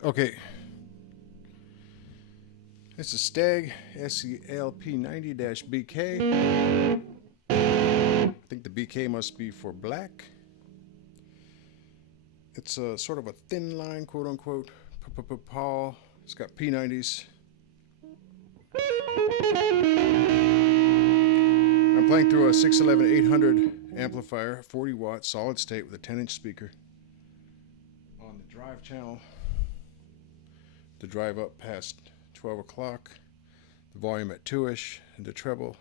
Okay, it's a Stag SELP90-BK. I think the BK must be for black. It's a sort of a thin line, quote unquote. Paul. It's got P90s. I'm playing through a 611 800 amplifier, 40 watt solid state with a 10-inch speaker on the drive channel. The drive up past 12 o'clock. The volume at 2-ish, and the treble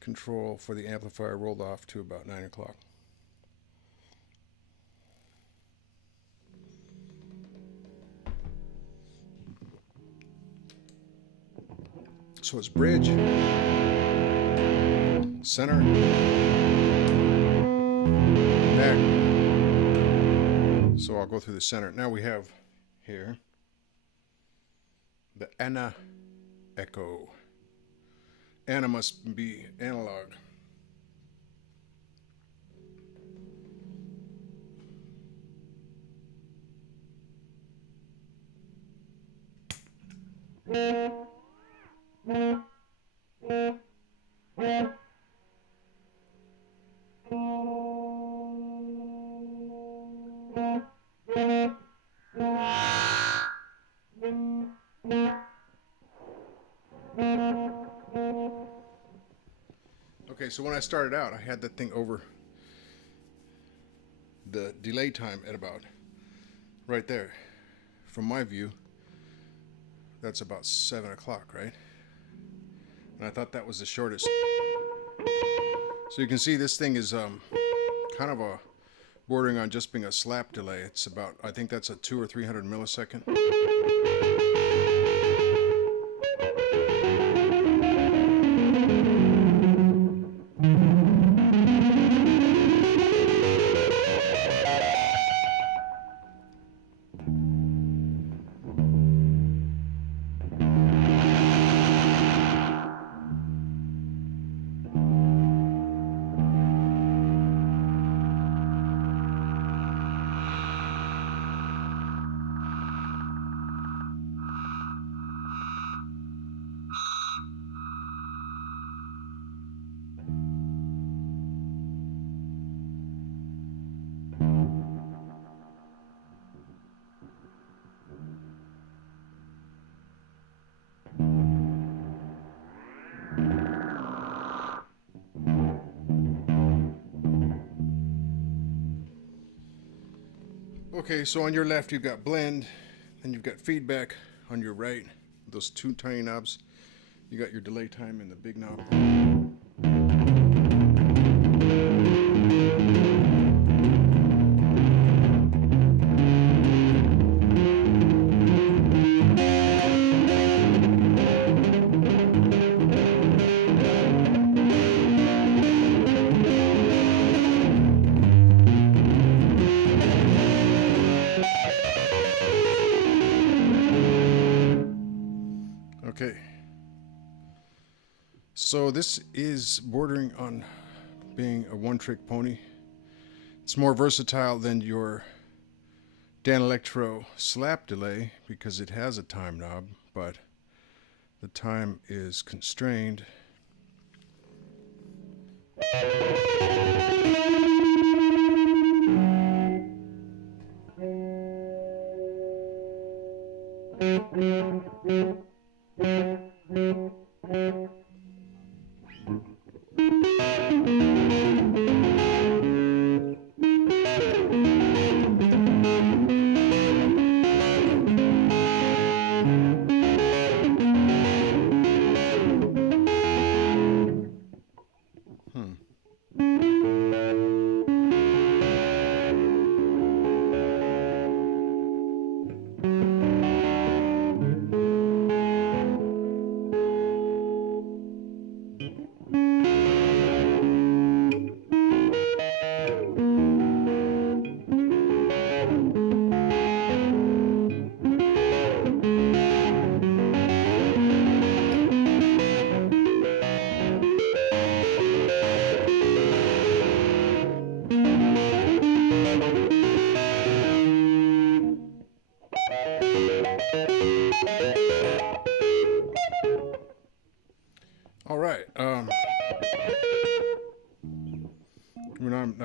control for the amplifier rolled off to about 9 o'clock. So it's bridge, center, back. So I'll go through the center. Now we have here the Ana Echo. Ana must be analog. Okay, so when I started out, I had that thing over the delay time at about right there. From my view, that's about 7 o'clock, right? And I thought that was the shortest. So you can see this thing is kind of a bordering on just being a slap delay. It's about, I think that's a 200 or 300 millisecond. Okay, so on your left you've got blend, then you've got feedback on your right, those two tiny knobs. You got your delay time in the big knob. Okay, so this is bordering on being a one-trick pony. It's more versatile than your Dan Electro slap delay because it has a time knob, but the time is constrained.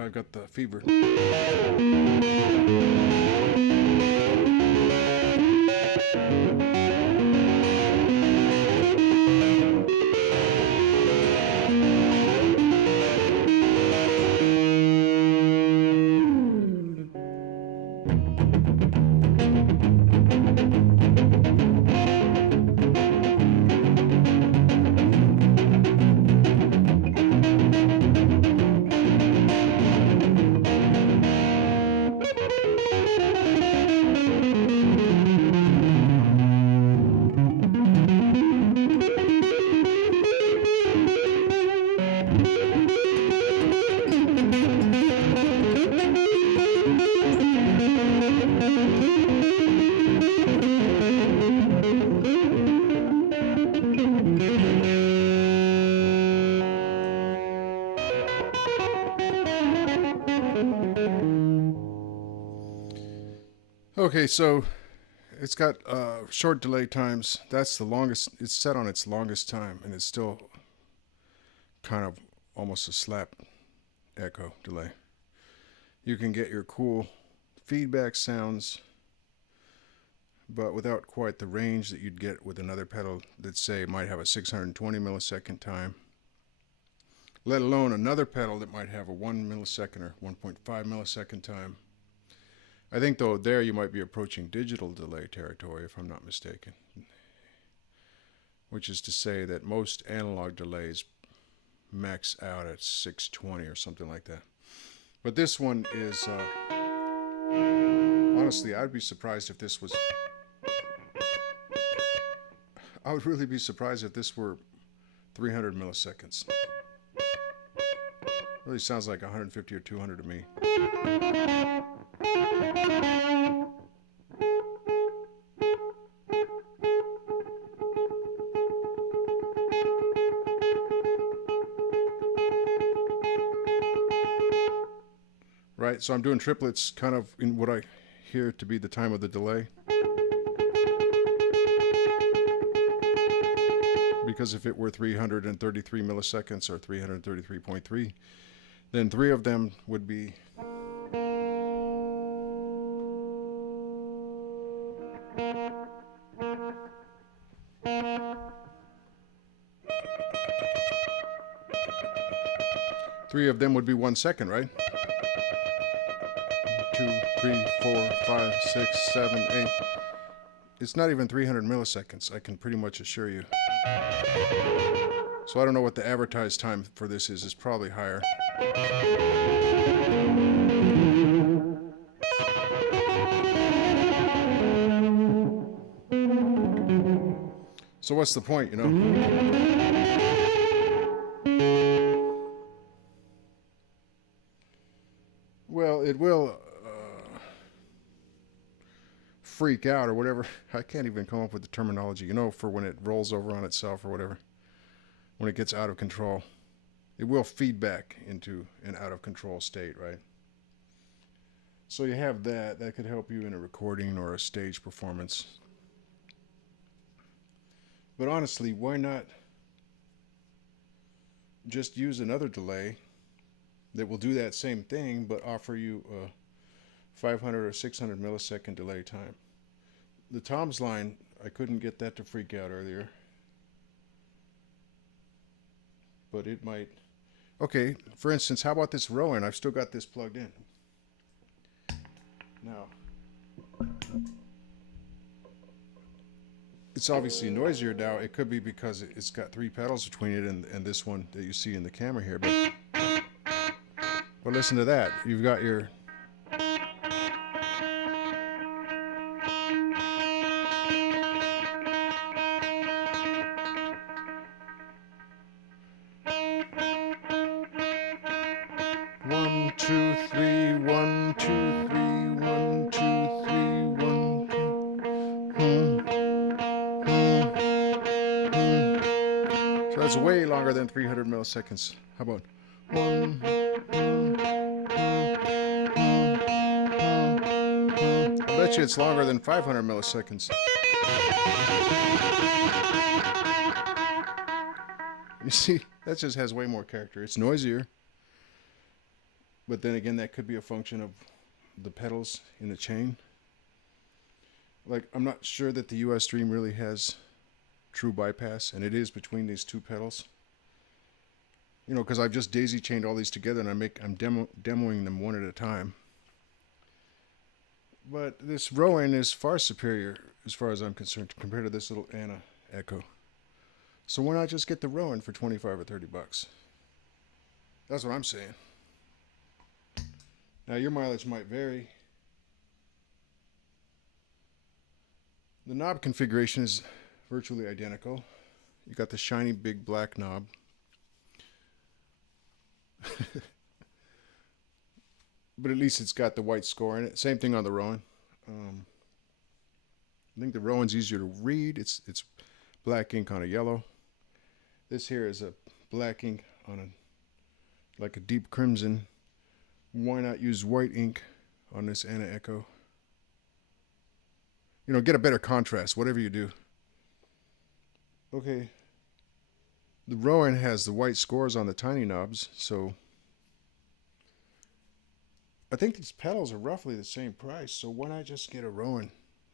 I've got the fever. Okay, so it's got short delay times. That's the longest. It's set on its longest time, and it's still kind of almost a slap echo delay. You can get your cool feedback sounds, but without quite the range that you'd get with another pedal that, say, might have a 620 millisecond time, let alone another pedal that might have a 1 millisecond or 1.5 millisecond time. I think, though, there you might be approaching digital delay territory, if I'm not mistaken, which is to say that most analog delays max out at 620 or something like that. But this one is, honestly, I'd be surprised if this was, I would really be surprised if this were 300 milliseconds. Really sounds like 150 or 200 to me. Right, so I'm doing triplets kind of in what I hear to be the time of the delay. Because if it were 333 milliseconds or 333.3, then 3 of them would be three of them would be 1 second, right? 2, 3, 4, 5, 6, 7, 8. It's not even 300 milliseconds, I can pretty much assure you. So I don't know what the advertised time for this is. It's probably higher. So what's the point, you know? Well, it will freak out or whatever. I can't even come up with the terminology, you know, for when it rolls over on itself or whatever. When it gets out of control. It will feed back into an out of control state, right? So you have that. That could help you in a recording or a stage performance. But honestly, why not just use another delay that will do that same thing but offer you a 500 or 600 millisecond delay time? The Tom's line, I couldn't get that to freak out earlier. But it might. Okay, for instance, how about this Rowin? I've still got this plugged in. Now, it's obviously noisier now. It could be because it's got 3 pedals between it and this one that you see in the camera here. But listen to that. You've got your... One, two, three, 1, 2, 3, 1, 2, 3, 1, 2. So that's way longer than 300 milliseconds. How about 1? I bet you it's longer than 500 milliseconds. You see, that just has way more character. It's noisier. But then again, that could be a function of the pedals in the chain. Like, I'm not sure that the US Stream really has true bypass, and it is between these two pedals. You know, because I've just daisy chained all these together, and I'm demoing them one at a time. But this Rowin is far superior, as far as I'm concerned, compared to this little Ana Echo. So why not just get the Rowin for 25 or 30 bucks? That's what I'm saying. Now, your mileage might vary. The knob configuration is virtually identical. You got the shiny big black knob. But at least it's got the white score in it. Same thing on the Rowin. I think the Rowin's easier to read. It's black ink on a yellow. This here is a black ink on a like a deep crimson. Why not use white ink on this Ana Echo? You know, get a better contrast, whatever you do. Okay. The Rowin has the white scores on the tiny knobs, so I think these pedals are roughly the same price, so why not just get a Rowin?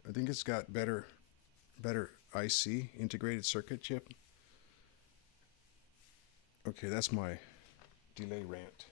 I think it's got better IC, integrated circuit chip. Okay, that's my delay rant.